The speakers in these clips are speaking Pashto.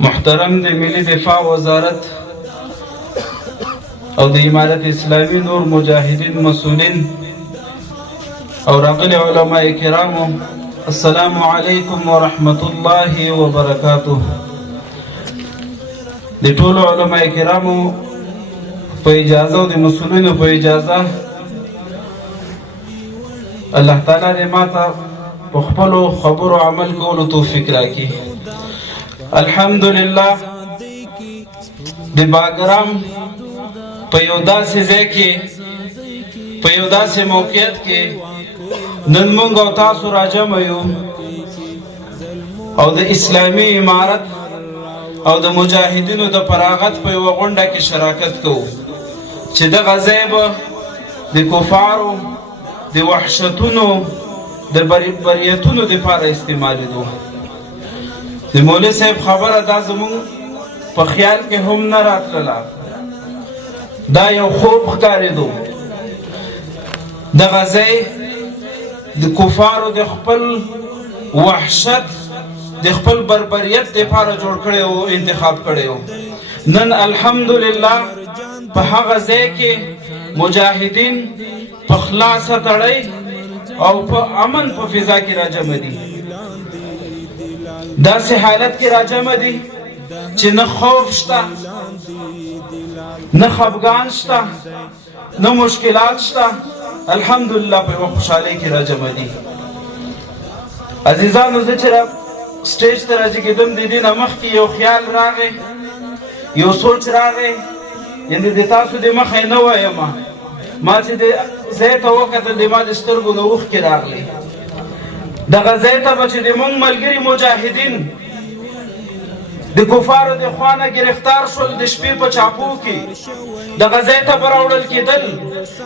محترم د ملي دفاع وزارت او د امارت اسلامي نور مجاهدین مسؤلین او راغلي علماء کرامو، السلام علیکم ورحمت الله وبرکاته. د ټولو علماء کرامو په اجازه او د مسؤلینو په اجازه الله تعالی دې ماته په خپلو خبرو عمل کولو توفیق راکړي. الحمدلله د باګرام په یو داسې ځای کې په یو داسې موقعیت کې نن موږ او تاسو راجمع یو او د اسلامي امارت او د مجاهدینو د فراغت په یوه غونډه کې شراکت کوو چې دغه ځای به د کفارو د وحشتونو د بریتونو دپاره استعمالېدو. د مولوي صاحب خبره دا زموږ په خیال کې هم نه راتلله، دا یو خوب ښکارېدو. دغه ځای د کفارو د خپل وحشت د خپل بربریت دپاره جوړ کړی و، انتخاب کړی و. نن الحمدلله په هغه ځای کې مجاهدین په خلاصه تړی او په امن په فضا کې راجمع دي. داسې حالت کې راجمع دي چې نه خوف شته، نه خفګان شته، نه مشکلات شته. الحمدلله په یوه خوشحالۍ کې راجمع دي. عزیزانو، زه چې سټیج ته راجګېدم د دې نه مخکې یو خیال راغی، یو سوچ راغی، یعنې د تاسو د مخه یې نه وایم، ما چې د ځای ته وکتل د ما د سترګو نه اوښکې راغلې. دغه ځای ته به چې د موږ ملګري مجاهدین د کفارو د خوا نه ګرفتار شول د شپې په چاپو کې، دغه ځای ته به راوړل کېدل،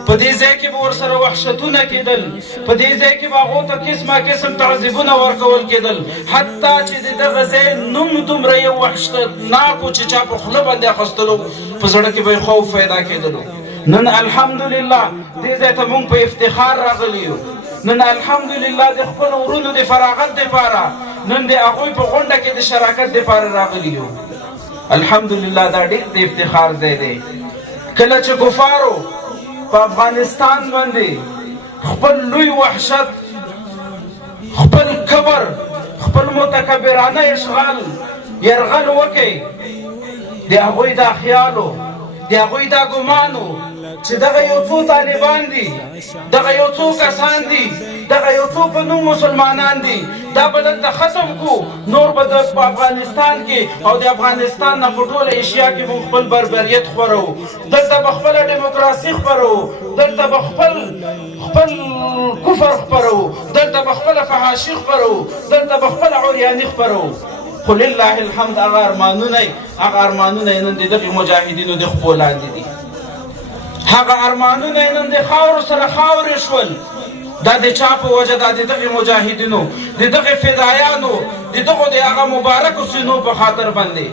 په دې ځای کې به ورسره وحشتونه کېدل، په دې ځای کې به هغو ته قسمه قسم تعذیبونه ورکول کېدل، حتی چې د دغه ځای نوم دومره یو وحشتناک و چې چا په خوله باندې اخیستلو په زړه کې به یې خوف پیدا کېدلو. نن الحمدلله دې ځای ته موږ په افتخار راغلي یو. نن الحمدلله د خپلو ورونو د فراغت دپاره، نن د هغوی په غونډه کې د شراکت دپاره راغلي یو. الحمدلله دا ډېر د افتخار ځای دی. کله چې کفارو په افغانستان باندې خپل لوی وحشت، خپل کبر، خپل متکبرانه اشغال یرغل وکړي، د هغوی دا خیالو، د هغوی دا ګمانو چې دغه یو څو طالبان دي، دغه یو څو کسان دي، دغه یو څو په نوم مسلمانان دي، دا به دلته ختم کو، نور به په افغانستان کې او د افغانستان نه په ټوله ایشیا کې موږ خپل بربریت خپرو، دلته به خپله ډیموکراسي خپرو، دلته به خپل کفر خپرو، دلته به خپله فحاشي خپرو، دلته به خپله عریاني خپرو. خو لله الحمد هغه ارمانونه یې نن د دغې مجاهدینو د خپو لاندې دي. هغه ارمانونه یې نن د خاورو سره خاورې شول. دا د چا په وجه؟ دا د دغې مجاهدینو، د دغې فدایانو، د دغو د هغه مبارکو سینو په خاطر باندې،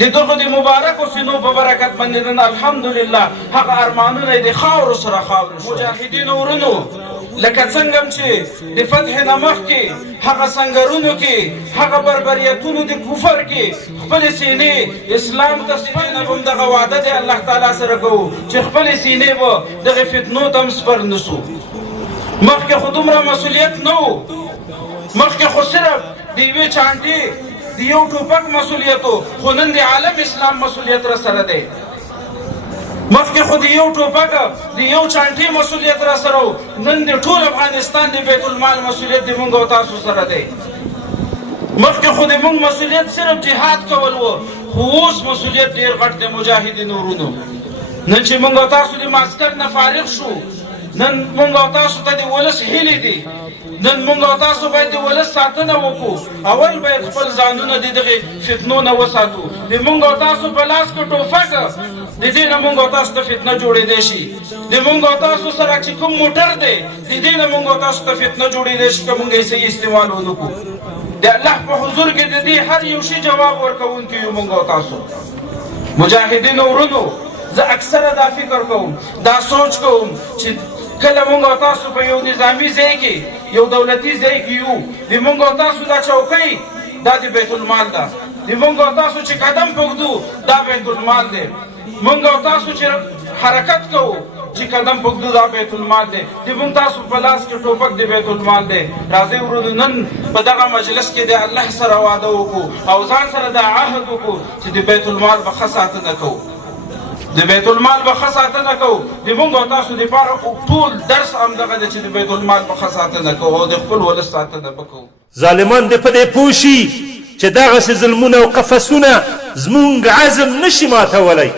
د دغو د مبارکو سینو په برکت باندې نن الحمدلله هغه ارمانونه یې د خاورو سره خاورې شول. مجاهدینو ورونو، لکه څنګه چې د فتح نه مخکې هغه سنګرونو کې، هغه بربریتونو د کفر کې خپلې سینې اسلام ته سپر نه به هم دغه وعده دی الله تعالی سره کوو چې خپلې سینې به دغې فتنو ته هم سپر نه سو. مخکې خو دومره مسؤلیت نه و، مخکې خو صرف د یوې چانټې د یو ټوپک مسؤلیت و، خو نن د عالم اسلام مسؤلیت را سره دی. مخکې خو د یو ټوپک د یو چانټې مسؤلیت را سره و، نن د ټول افغانستان د بیت المال مسؤلیت د موږ او تاسو سره دی. مخکې خو د موږ مسؤلیت صرف جهاد کول و، خو اوس مسؤلیت ډېر غټ دی مجاهدینو ورونو. نن چې موږ او تاسو د ماسکر نه فارغ شو، نن موږ او تاسو ته د ولس هیلې دي، نن موږ او تاسو باید د ولس ساتنه وکړو. اول باید خپل ځانونه د دغې فتنو نه وساتو. د موږ او تاسو په لاس کې ټوپک، د دې نه موږ او تاسو ته فتنه جوړېدی شي. د موږ او تاسو سره چې کوم موټر دی، د دې نه موږ او تاسو ته فتنه جوړېدی شي که موږ یې صحیح استعمال ونه کړو. د الله په حضور کې د دې هر یو شي جواب ورکوونکي یو موږ او تاسو. مجاهدینو ورونو، زه اکثره دا فکر کوم، دا سوچ کوم چې کله موږ او تاسو په یو نظامي ځای کې، یو دولتي ځای کې یو، د موږ او تاسو دا چوکۍ دا د بیت المال ده، دی مونږ او تاسو چې قدم پږدو دا بیت المال دی. مونږ او تاسو چې حرکت کوو چې قدم پږدو دا بیت المال دی. دی مونږ تاسو په لاس کې ټوپک دی بیت المال دی. راځئ ورونو نن په دغه مجلس کې د الله سره واده وکړو او ځان سره دا عهد وکړو چې د بیت المال به ښه ساتنه کوو. د بیت المال به ښه ساتنه کوو. د مونږ او تاسو دپاره ټول درس همدغه دی چې د بیت المال به ښه ساتنه کوو او د خپل ولس ساتنه به کوو. ظالمان دې په دې پوه شي چې دغسې ظلمونه او قفسونه زمونږ عزم نشي ماتولی.